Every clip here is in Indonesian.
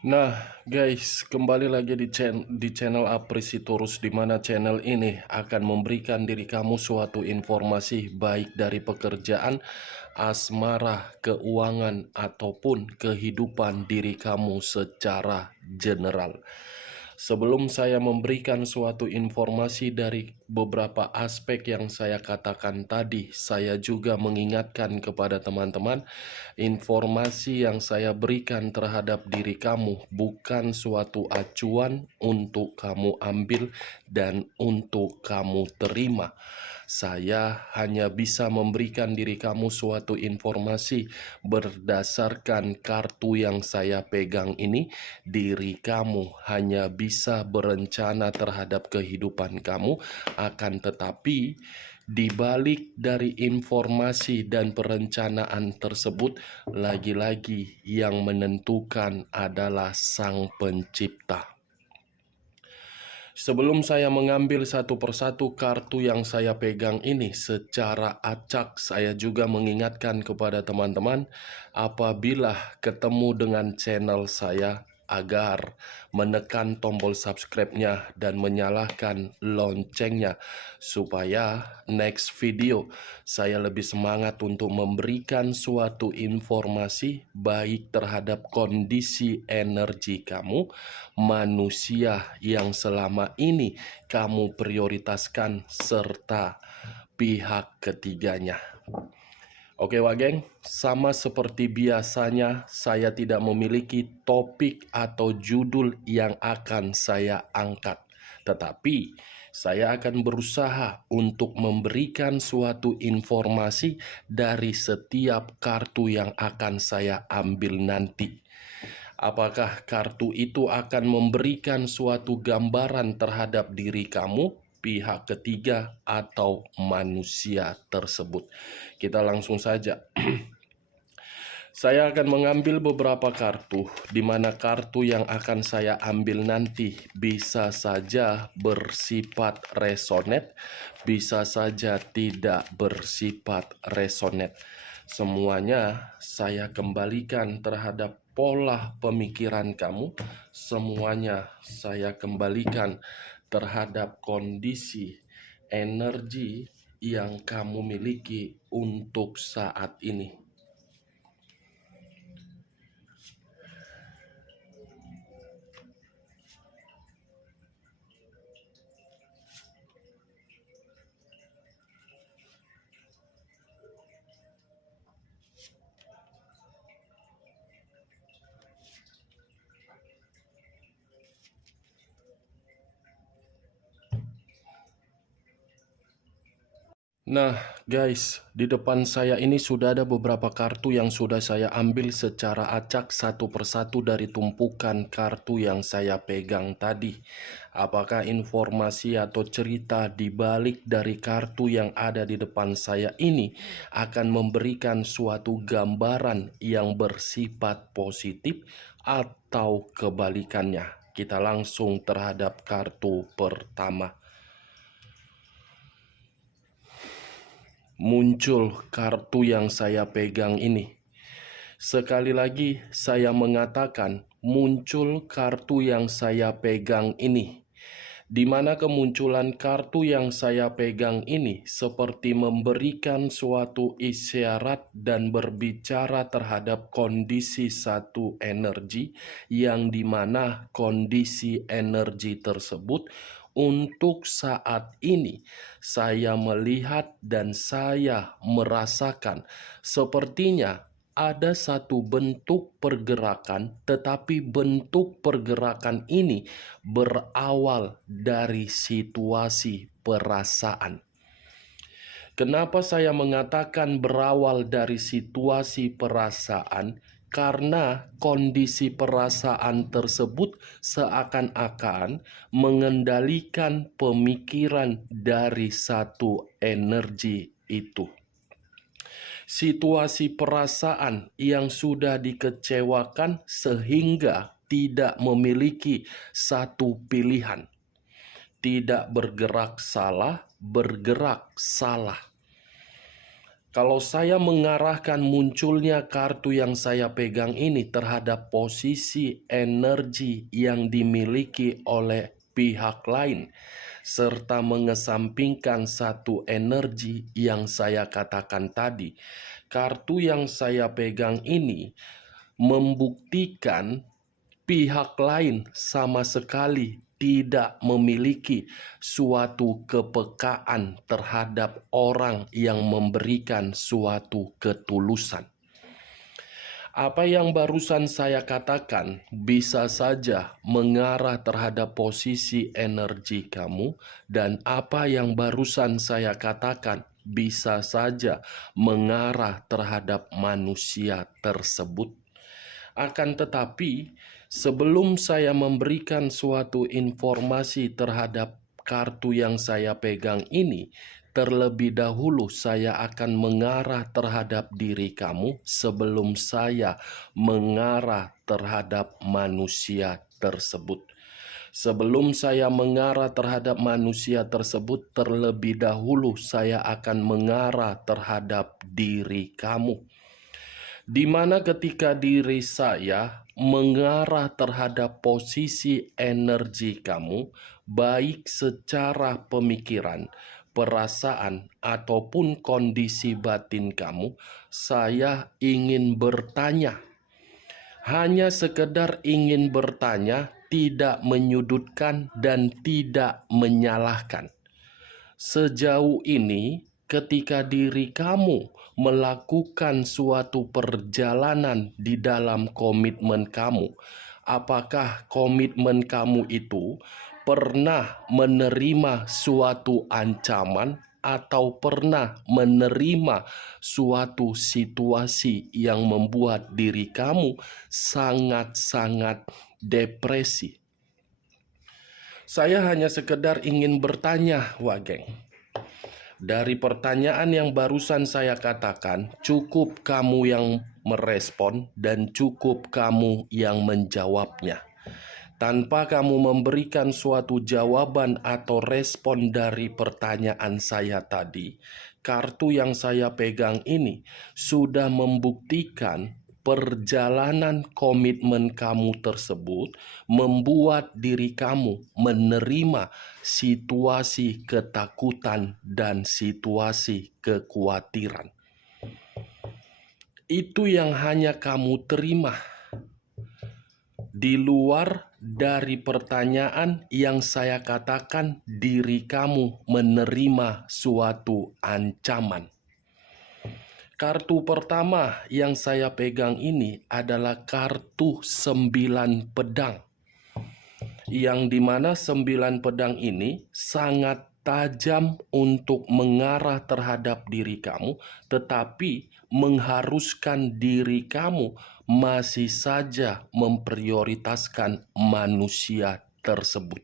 Nah, guys, kembali lagi di channel Aprisitorus, di mana channel ini akan memberikan diri kamu suatu informasi baik dari pekerjaan, asmara, keuangan, ataupun kehidupan diri kamu secara general. Sebelum saya memberikan suatu informasi dari beberapa aspek yang saya katakan tadi, saya juga mengingatkan kepada teman-teman, informasi yang saya berikan terhadap diri kamu bukan suatu acuan untuk kamu ambil dan untuk kamu terima. Saya hanya bisa memberikan diri kamu suatu informasi berdasarkan kartu yang saya pegang ini. Diri kamu hanya bisa berencana terhadap kehidupan kamu, akan tetapi di balik dari informasi dan perencanaan tersebut, lagi-lagi yang menentukan adalah Sang Pencipta. Sebelum saya mengambil satu persatu kartu yang saya pegang ini secara acak, saya juga mengingatkan kepada teman-teman apabila ketemu dengan channel saya agar menekan tombol subscribe-nya dan menyalakan loncengnya supaya next video saya lebih semangat untuk memberikan suatu informasi baik terhadap kondisi energi kamu, manusia yang selama ini kamu prioritaskan, serta pihak ketiganya. Oke Wak Geng, sama seperti biasanya saya tidak memiliki topik atau judul yang akan saya angkat. Tetapi saya akan berusaha untuk memberikan suatu informasi dari setiap kartu yang akan saya ambil nanti. Apakah kartu itu akan memberikan suatu gambaran terhadap diri kamu, pihak ketiga, atau manusia tersebut? Kita langsung saja. Saya akan mengambil beberapa kartu, di mana kartu yang akan saya ambil nanti bisa saja bersifat resonate, bisa saja tidak bersifat resonate. Semuanya saya kembalikan terhadap pola pemikiran kamu, semuanya saya kembalikan terhadap kondisi energi yang kamu miliki untuk saat ini. Nah guys, di depan saya ini sudah ada beberapa kartu yang sudah saya ambil secara acak satu persatu dari tumpukan kartu yang saya pegang tadi. Apakah informasi atau cerita di balik dari kartu yang ada di depan saya ini akan memberikan suatu gambaran yang bersifat positif atau kebalikannya? Kita langsung terhadap kartu pertama. Muncul kartu yang saya pegang ini. Sekali lagi saya mengatakan muncul kartu yang saya pegang ini. Di mana kemunculan kartu yang saya pegang ini seperti memberikan suatu isyarat dan berbicara terhadap kondisi satu energi, yang dimana kondisi energi tersebut untuk saat ini saya melihat dan saya merasakan sepertinya ada satu bentuk pergerakan, tetapi bentuk pergerakan ini berawal dari situasi perasaan. Kenapa saya mengatakan berawal dari situasi perasaan? Karena kondisi perasaan tersebut seakan-akan mengendalikan pemikiran dari satu energi itu. Situasi perasaan yang sudah dikecewakan sehingga tidak memiliki satu pilihan. Tidak bergerak salah, bergerak salah. Kalau saya mengarahkan munculnya kartu yang saya pegang ini terhadap posisi energi yang dimiliki oleh pihak lain, serta mengesampingkan satu energi yang saya katakan tadi, kartu yang saya pegang ini membuktikan pihak lain sama sekali tidak memiliki suatu kepekaan terhadap orang yang memberikan suatu ketulusan. Apa yang barusan saya katakan bisa saja mengarah terhadap posisi energi kamu, dan apa yang barusan saya katakan bisa saja mengarah terhadap manusia tersebut. Akan tetapi, sebelum saya memberikan suatu informasi terhadap kartu yang saya pegang ini, terlebih dahulu saya akan mengarah terhadap diri kamu sebelum saya mengarah terhadap manusia tersebut. Sebelum saya mengarah terhadap manusia tersebut, terlebih dahulu saya akan mengarah terhadap diri kamu, di mana ketika diri saya mengarah terhadap posisi energi kamu, baik secara pemikiran, perasaan, ataupun kondisi batin kamu, saya ingin bertanya. Hanya sekedar ingin bertanya, tidak menyudutkan dan tidak menyalahkan. Sejauh ini, ketika diri kamu melakukan suatu perjalanan di dalam komitmen kamu, apakah komitmen kamu itu pernah menerima suatu ancaman atau pernah menerima suatu situasi yang membuat diri kamu sangat-sangat depresi? Saya hanya sekedar ingin bertanya, Wageng. Dari pertanyaan yang barusan saya katakan, cukup kamu yang merespon dan cukup kamu yang menjawabnya. Tanpa kamu memberikan suatu jawaban atau respon dari pertanyaan saya tadi, kartu yang saya pegang ini sudah membuktikan perjalanan komitmen kamu tersebut membuat diri kamu menerima situasi ketakutan dan situasi kekhawatiran. Itu yang hanya kamu terima, di luar dari pertanyaan yang saya katakan diri kamu menerima suatu ancaman. Kartu pertama yang saya pegang ini adalah kartu 9 pedang. Yang dimana 9 pedang ini sangat tajam untuk mengarah terhadap diri kamu, tetapi mengharuskan diri kamu masih saja memprioritaskan manusia tersebut.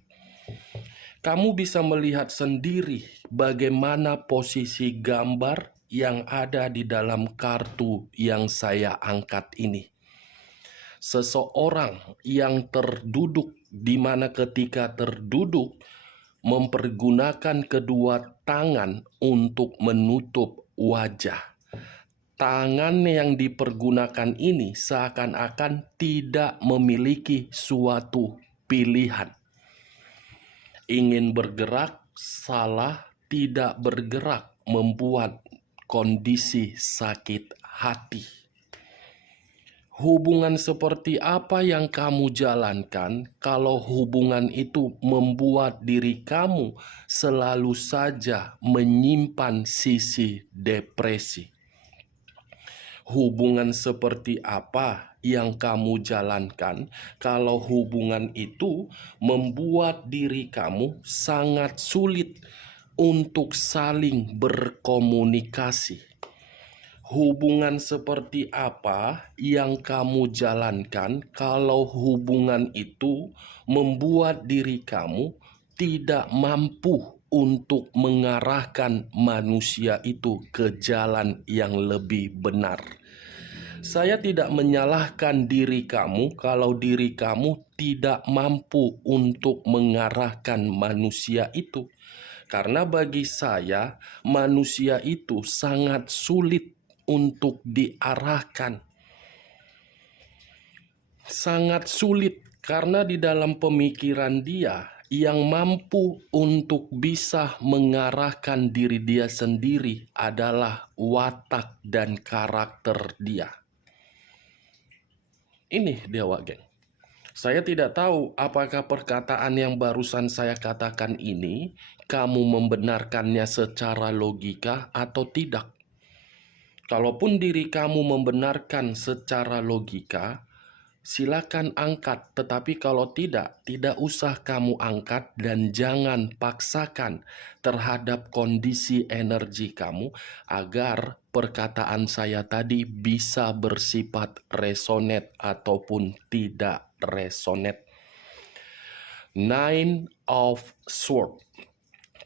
Kamu bisa melihat sendiri bagaimana posisi gambar yang ada di dalam kartu yang saya angkat ini. Seseorang yang terduduk, di mana ketika terduduk mempergunakan kedua tangan untuk menutup wajah. Tangan yang dipergunakan ini seakan-akan tidak memiliki suatu pilihan. Ingin bergerak, salah, tidak bergerak, membuat kondisi sakit hati. Hubungan seperti apa yang kamu jalankan kalau hubungan itu membuat diri kamu selalu saja menyimpan sisi depresi? Hubungan seperti apa yang kamu jalankan kalau hubungan itu membuat diri kamu sangat sulit untuk saling berkomunikasi? Hubungan seperti apa yang kamu jalankan kalau hubungan itu membuat diri kamu tidak mampu untuk mengarahkan manusia itu ke jalan yang lebih benar? Saya tidak menyalahkan diri kamu kalau diri kamu tidak mampu untuk mengarahkan manusia itu. Karena bagi saya, manusia itu sangat sulit untuk diarahkan. Sangat sulit karena di dalam pemikiran dia yang mampu untuk bisa mengarahkan diri dia sendiri adalah watak dan karakter dia. Ini dia, Wak Geng. Saya tidak tahu apakah perkataan yang barusan saya katakan ini kamu membenarkannya secara logika atau tidak. Kalaupun diri kamu membenarkan secara logika, silakan angkat. Tetapi kalau tidak usah kamu angkat dan jangan paksakan terhadap kondisi energi kamu agar perkataan saya tadi bisa bersifat resonate ataupun tidak resonate. Nine of Swords.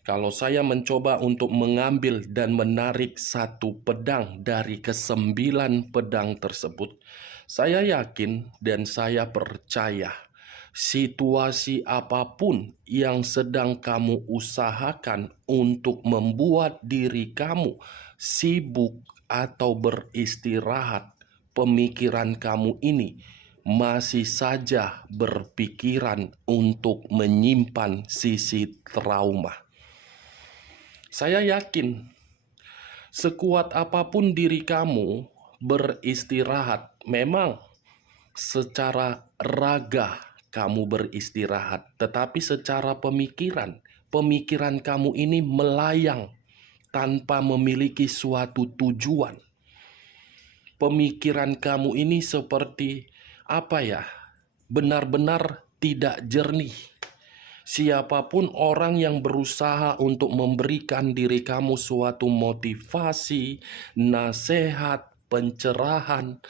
Kalau saya mencoba untuk mengambil dan menarik satu pedang dari ke-9 pedang tersebut, saya yakin dan saya percaya situasi apapun yang sedang kamu usahakan untuk membuat diri kamu sibuk atau beristirahat, pemikiran kamu ini masih saja berpikiran untuk menyimpan sisi trauma. Saya yakin sekuat apapun diri kamu beristirahat, memang secara raga kamu beristirahat, tetapi secara pemikiran kamu ini melayang tanpa memiliki suatu tujuan. Pemikiran kamu ini seperti apa ya? Benar-benar tidak jernih. Siapapun orang yang berusaha untuk memberikan diri kamu suatu motivasi, nasihat, pencerahan,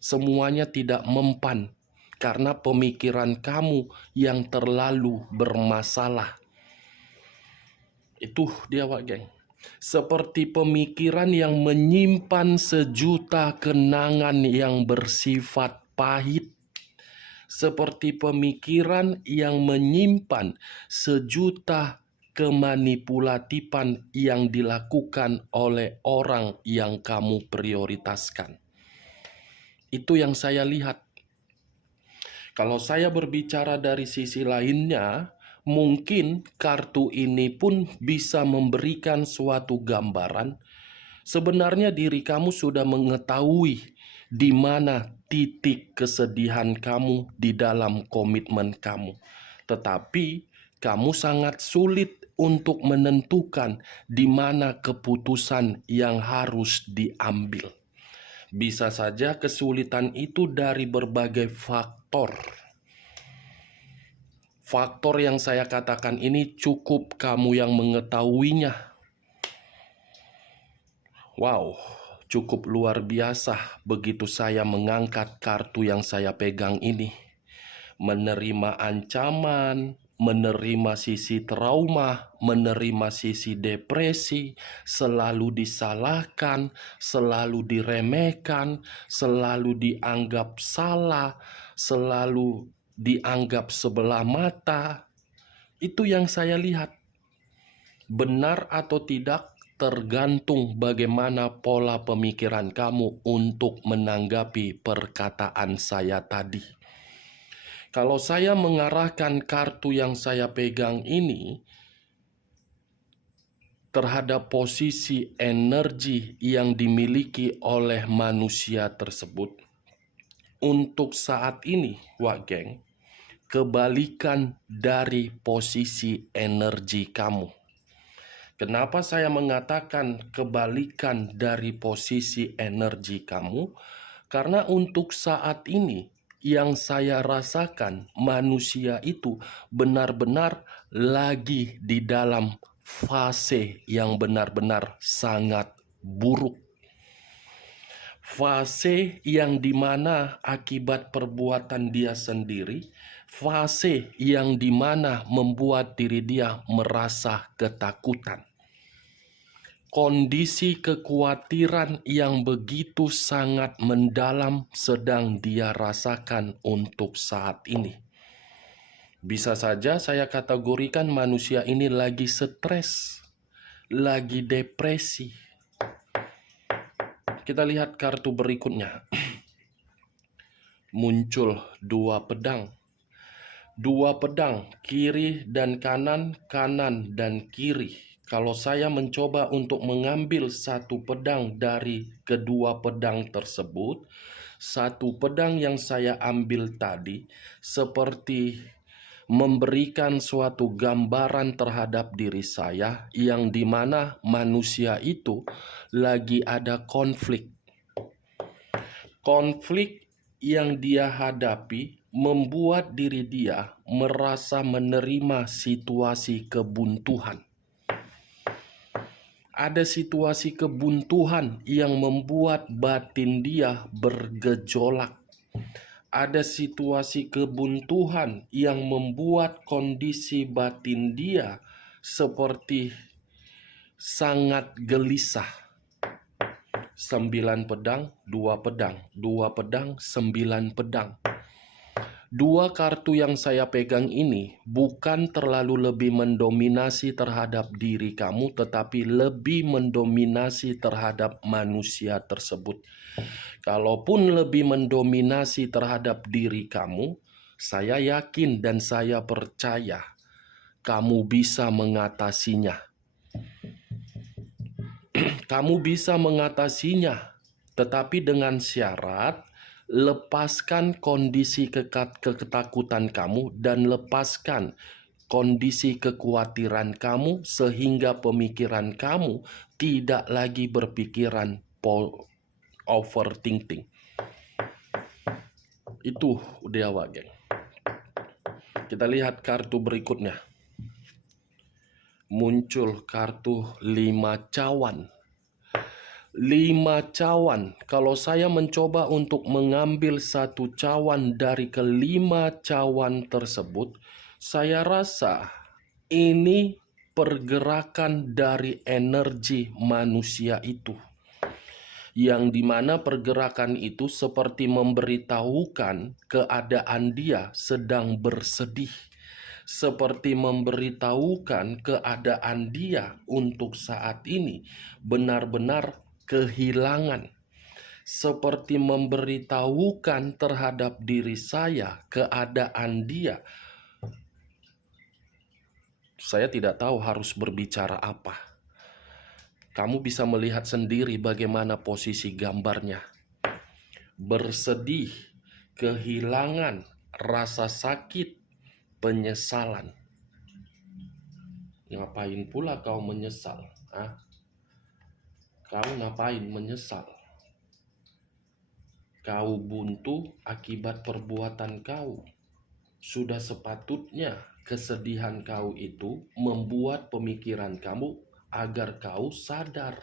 semuanya tidak mempan karena pemikiran kamu yang terlalu bermasalah. Itu dia, Wak Geng. Seperti pemikiran yang menyimpan sejuta kenangan yang bersifat pahit. Seperti pemikiran yang menyimpan sejuta kemanipulatifan yang dilakukan oleh orang yang kamu prioritaskan. Itu yang saya lihat. Kalau saya berbicara dari sisi lainnya, mungkin kartu ini pun bisa memberikan suatu gambaran. Sebenarnya diri kamu sudah mengetahui di mana titik kesedihan kamu di dalam komitmen kamu. Tetapi kamu sangat sulit untuk menentukan di mana keputusan yang harus diambil. Bisa saja kesulitan itu dari berbagai faktor. Faktor yang saya katakan ini cukup kamu yang mengetahuinya. Wow, cukup luar biasa begitu saya mengangkat kartu yang saya pegang ini. Menerima ancaman, menerima sisi trauma, menerima sisi depresi, selalu disalahkan, selalu diremehkan, selalu dianggap salah, selalu dianggap sebelah mata. Itu yang saya lihat. Benar atau tidak tergantung bagaimana pola pemikiran kamu untuk menanggapi perkataan saya tadi. Kalau saya mengarahkan kartu yang saya pegang ini terhadap posisi energi yang dimiliki oleh manusia tersebut, untuk saat ini, Wak Geng, kebalikan dari posisi energi kamu. Kenapa saya mengatakan kebalikan dari posisi energi kamu? Karena untuk saat ini yang saya rasakan manusia itu benar-benar lagi di dalam fase yang benar-benar sangat buruk. Fase yang dimana akibat perbuatan dia sendiri, fase yang dimana membuat diri dia merasa ketakutan. Kondisi kekhawatiran yang begitu sangat mendalam sedang dia rasakan untuk saat ini. Bisa saja saya kategorikan manusia ini lagi stres, lagi depresi. Kita lihat kartu berikutnya. Muncul dua pedang. Dua pedang, kiri dan kanan, kanan dan kiri. Kalau saya mencoba untuk mengambil satu pedang dari kedua pedang tersebut, satu pedang yang saya ambil tadi seperti memberikan suatu gambaran terhadap diri saya yang dimana manusia itu lagi ada konflik. Konflik yang dia hadapi membuat diri dia merasa menerima situasi kebuntuan. Ada situasi kebuntuan yang membuat batin dia bergejolak. Ada situasi kebuntuan yang membuat kondisi batin dia seperti sangat gelisah. 9 pedang, 2 pedang, 2 pedang, 9 pedang. Dua kartu yang saya pegang ini bukan terlalu lebih mendominasi terhadap diri kamu, tetapi lebih mendominasi terhadap manusia tersebut. Kalaupun lebih mendominasi terhadap diri kamu, saya yakin dan saya percaya kamu bisa mengatasinya. Kamu bisa mengatasinya, tetapi dengan syarat lepaskan kondisi ketakutan kamu dan lepaskan kondisi kekhawatiran kamu sehingga pemikiran kamu tidak lagi berpikiran overthinking. Itu Dewa, geng. Kita lihat kartu berikutnya. Muncul kartu 5 cawan. 5 cawan. Kalau saya mencoba untuk mengambil satu cawan dari kelima cawan tersebut, saya rasa ini pergerakan dari energi manusia itu. Yang dimana pergerakan itu seperti memberitahukan keadaan dia sedang bersedih. Seperti memberitahukan keadaan dia untuk saat ini benar-benar kehilangan, seperti memberitahukan terhadap diri saya keadaan dia. Saya tidak tahu harus berbicara apa. Kamu bisa melihat sendiri bagaimana posisi gambarnya. Bersedih, kehilangan, rasa sakit, penyesalan. Ngapain pula kau menyesal? Kau ngapain menyesal? Kau buntu akibat perbuatan kau. Sudah sepatutnya kesedihan kau itu membuat pemikiran kamu agar kau sadar.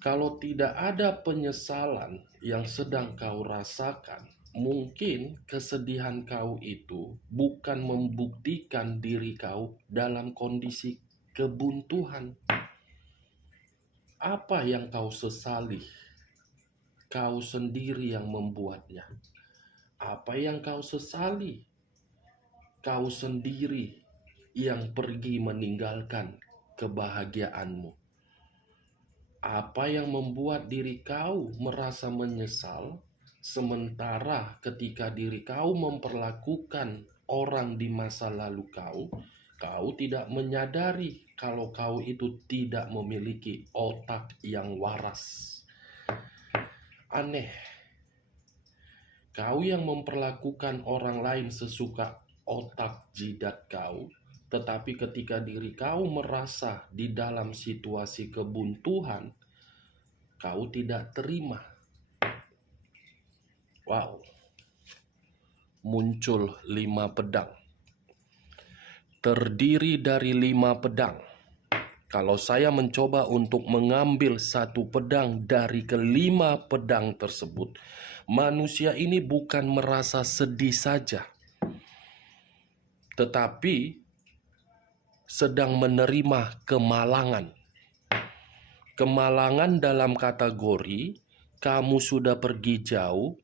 Kalau tidak ada penyesalan yang sedang kau rasakan, mungkin kesedihan kau itu bukan membuktikan diri kau dalam kondisi kebuntuan. Apa yang kau sesali? Kau sendiri yang membuatnya. Apa yang kau sesali? Kau sendiri yang pergi meninggalkan kebahagiaanmu. Apa yang membuat diri kau merasa menyesal, sementara ketika diri kau memperlakukan orang di masa lalu kau tidak menyadari kalau kau itu tidak memiliki otak yang waras. Aneh. Kau yang memperlakukan orang lain sesuka otak jidat kau, tetapi ketika diri kau merasa di dalam situasi kebuntuan, kau tidak terima. Wow. Muncul 5 pedang. Terdiri dari 5 pedang. Kalau saya mencoba untuk mengambil satu pedang dari kelima pedang tersebut, manusia ini bukan merasa sedih saja, tetapi sedang menerima kemalangan. Kemalangan dalam kategori kamu sudah pergi jauh,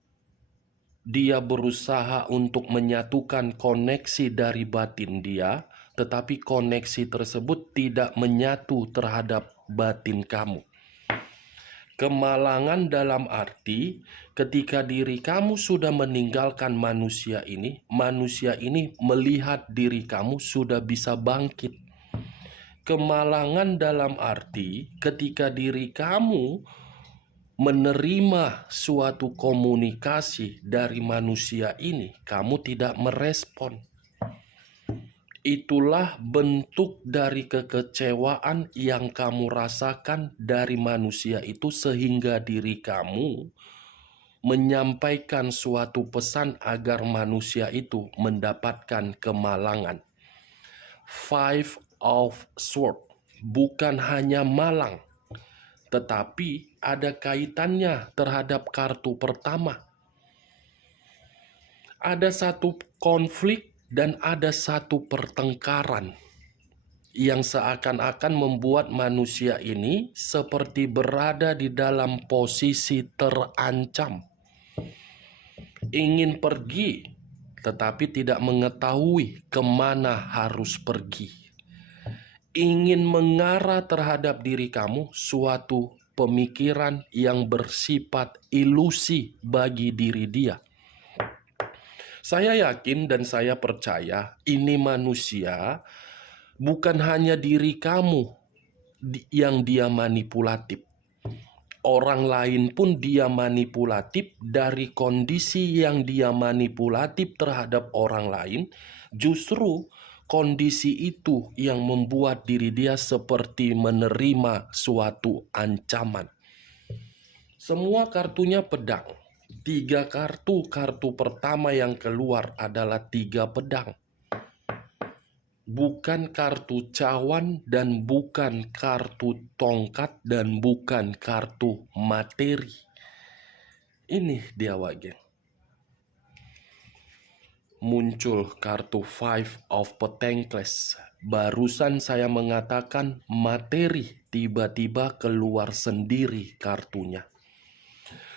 dia berusaha untuk menyatukan koneksi dari batin dia, tetapi koneksi tersebut tidak menyatu terhadap batin kamu. Kemalangan dalam arti ketika diri kamu sudah meninggalkan manusia ini melihat diri kamu sudah bisa bangkit. Kemalangan dalam arti ketika diri kamu menerima suatu komunikasi dari manusia ini, kamu tidak merespon. Itulah bentuk dari kekecewaan yang kamu rasakan dari manusia itu, sehingga diri kamu menyampaikan suatu pesan agar manusia itu mendapatkan kemalangan. Five of Swords bukan hanya malang, tetapi ada kaitannya terhadap kartu pertama. Ada satu konflik dan ada satu pertengkaran yang seakan-akan membuat manusia ini seperti berada di dalam posisi terancam. Ingin pergi, tetapi tidak mengetahui kemana harus pergi. Ingin mengarah terhadap diri kamu suatu pemikiran yang bersifat ilusi bagi diri dia. Saya yakin dan saya percaya ini manusia, bukan hanya diri kamu yang dia manipulatif. Orang lain pun dia manipulatif. Dari kondisi yang dia manipulatif terhadap orang lain, justru kondisi itu yang membuat diri dia seperti menerima suatu ancaman. Semua kartunya pedang. 3 kartu. Kartu pertama yang keluar adalah 3 pedang. Bukan kartu cawan dan bukan kartu tongkat dan bukan kartu materi. Ini dia wagen. Muncul kartu Five of Pentacles. Barusan saya mengatakan materi, tiba-tiba keluar sendiri kartunya.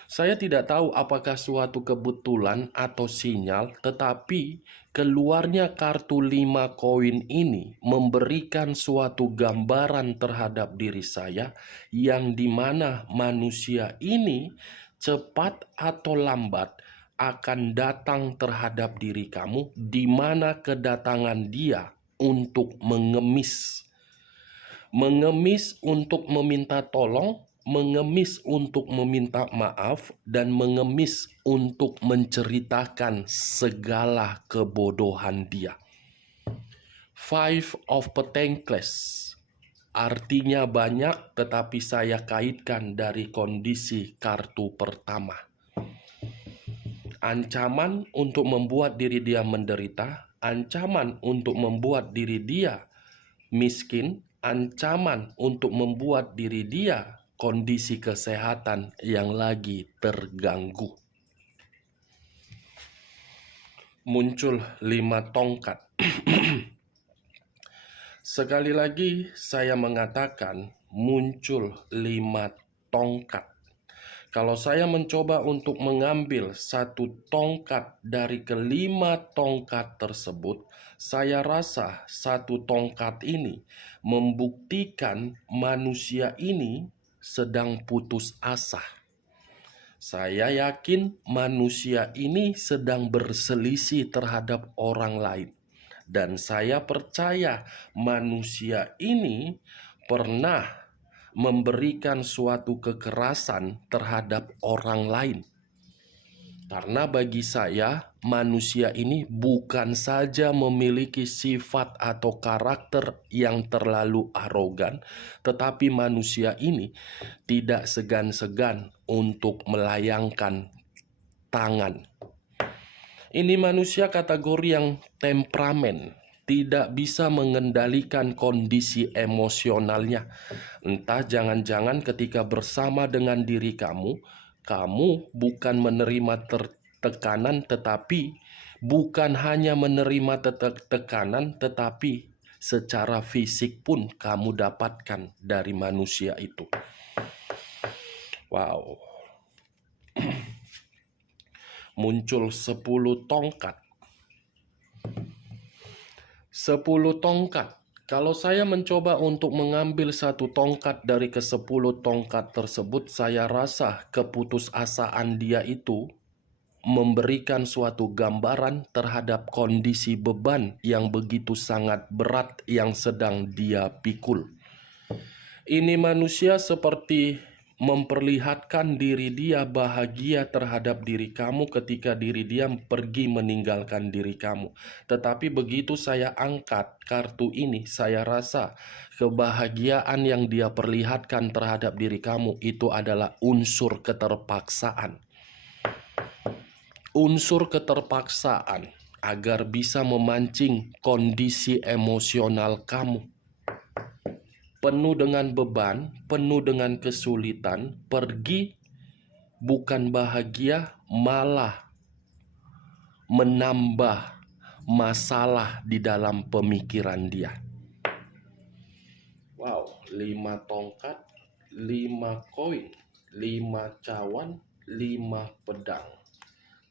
Saya tidak tahu apakah suatu kebetulan atau sinyal, tetapi keluarnya kartu 5 koin ini memberikan suatu gambaran terhadap diri saya, yang dimana manusia ini cepat atau lambat akan datang terhadap diri kamu, di mana kedatangan dia untuk mengemis untuk meminta tolong, mengemis untuk meminta maaf, dan mengemis untuk menceritakan segala kebodohan dia. Five of Pentacles artinya banyak, tetapi saya kaitkan dari kondisi kartu pertama. Ancaman untuk membuat diri dia menderita, ancaman untuk membuat diri dia miskin, ancaman untuk membuat diri dia kondisi kesehatan yang lagi terganggu. Muncul 5 tongkat. Sekali lagi saya mengatakan muncul 5 tongkat. Kalau saya mencoba untuk mengambil satu tongkat dari kelima tongkat tersebut, saya rasa satu tongkat ini membuktikan manusia ini sedang putus asa. Saya yakin manusia ini sedang berselisih terhadap orang lain. Dan saya percaya manusia ini pernah memberikan suatu kekerasan terhadap orang lain. Karena bagi saya, manusia ini bukan saja memiliki sifat atau karakter yang terlalu arogan, tetapi manusia ini tidak segan-segan untuk melayangkan tangan. Ini manusia kategori yang temperamen, tidak bisa mengendalikan kondisi emosionalnya. Entah jangan-jangan ketika bersama dengan diri kamu, kamu bukan menerima tekanan, tetapi bukan hanya menerima tekanan, tetapi secara fisik pun kamu dapatkan dari manusia itu. Wow. muncul 10 tongkat. 10 tongkat. Kalau saya mencoba untuk mengambil satu tongkat dari ke-10 tongkat tersebut, saya rasa keputusasaan dia itu memberikan suatu gambaran terhadap kondisi beban yang begitu sangat berat yang sedang dia pikul. Ini manusia seperti memperlihatkan diri dia bahagia terhadap diri kamu ketika diri dia pergi meninggalkan diri kamu. Tetapi begitu saya angkat kartu ini, saya rasa kebahagiaan yang dia perlihatkan terhadap diri kamu itu adalah unsur keterpaksaan. Unsur keterpaksaan agar bisa memancing kondisi emosional kamu. Penuh dengan beban, penuh dengan kesulitan, pergi bukan bahagia, malah menambah masalah di dalam pemikiran dia. Wow, 5 tongkat, 5 koin, 5 cawan, 5 pedang.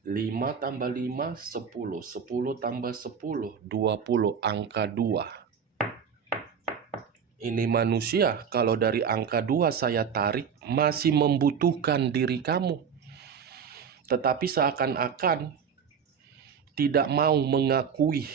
5 tambah 5, 10. 10 tambah 10, 20, angka 2. Ini manusia, kalau dari angka 2 saya tarik, masih membutuhkan diri kamu. Tetapi seakan-akan tidak mau mengakui.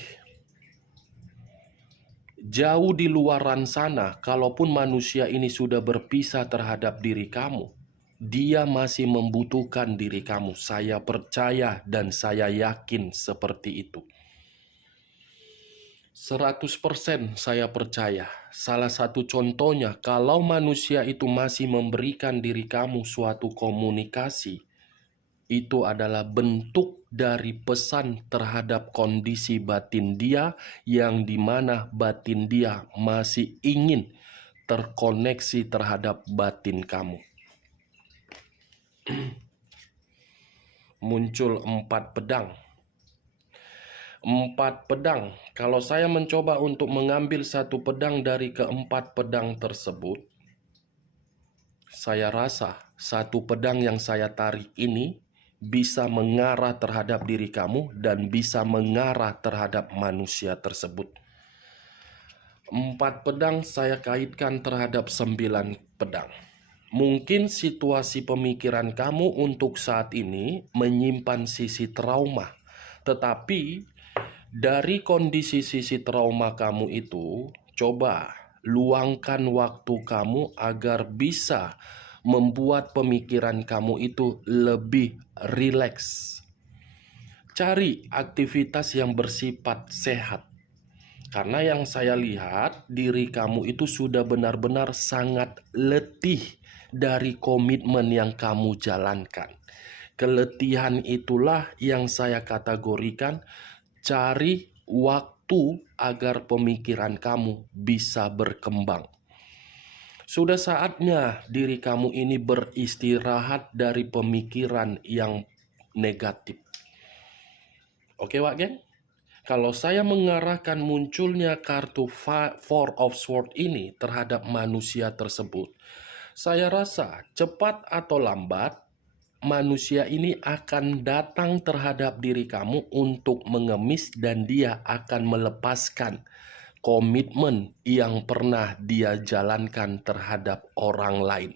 Jauh di luaran sana, kalaupun manusia ini sudah berpisah terhadap diri kamu, dia masih membutuhkan diri kamu. Saya percaya dan saya yakin seperti itu. 100% saya percaya. Salah satu contohnya, kalau manusia itu masih memberikan diri kamu suatu komunikasi, itu adalah bentuk dari pesan terhadap kondisi batin dia, yang dimana batin dia masih ingin terkoneksi terhadap batin kamu. Muncul 4 pedang. 4 pedang. Kalau saya mencoba untuk mengambil satu pedang dari ke-4 pedang tersebut, saya rasa satu pedang yang saya tarik ini bisa mengarah terhadap diri kamu dan bisa mengarah terhadap manusia tersebut. 4 pedang saya kaitkan terhadap 9 pedang. Mungkin situasi pemikiran kamu untuk saat ini menyimpan sisi trauma, tetapi dari kondisi sisi trauma kamu itu, coba luangkan waktu kamu agar bisa membuat pemikiran kamu itu lebih rileks. Cari aktivitas yang bersifat sehat. Karena yang saya lihat, diri kamu itu sudah benar-benar sangat letih dari komitmen yang kamu jalankan. Keletihan itulah yang saya kategorikan. Cari waktu agar pemikiran kamu bisa berkembang. Sudah saatnya diri kamu ini beristirahat dari pemikiran yang negatif. Oke, Wak Geng? Kalau saya mengarahkan munculnya kartu Four of Swords ini terhadap manusia tersebut, saya rasa cepat atau lambat manusia ini akan datang terhadap diri kamu untuk mengemis dan dia akan melepaskan komitmen yang pernah dia jalankan terhadap orang lain.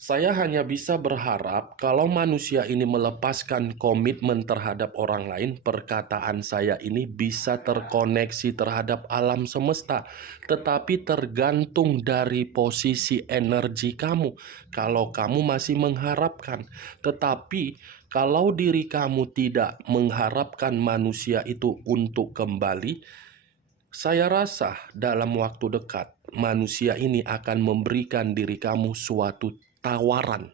Saya hanya bisa berharap kalau manusia ini melepaskan komitmen terhadap orang lain, perkataan saya ini bisa terkoneksi terhadap alam semesta. Tetapi tergantung dari posisi energi kamu. Kalau kamu masih mengharapkan, tetapi kalau diri kamu tidak mengharapkan manusia itu untuk kembali, saya rasa dalam waktu dekat manusia ini akan memberikan diri kamu suatu tawaran.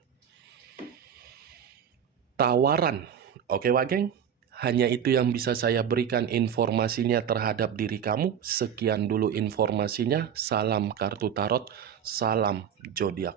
Oke, Wak Geng? Hanya itu yang bisa saya berikan informasinya terhadap diri kamu. Sekian dulu informasinya. Salam kartu tarot, salam zodiak.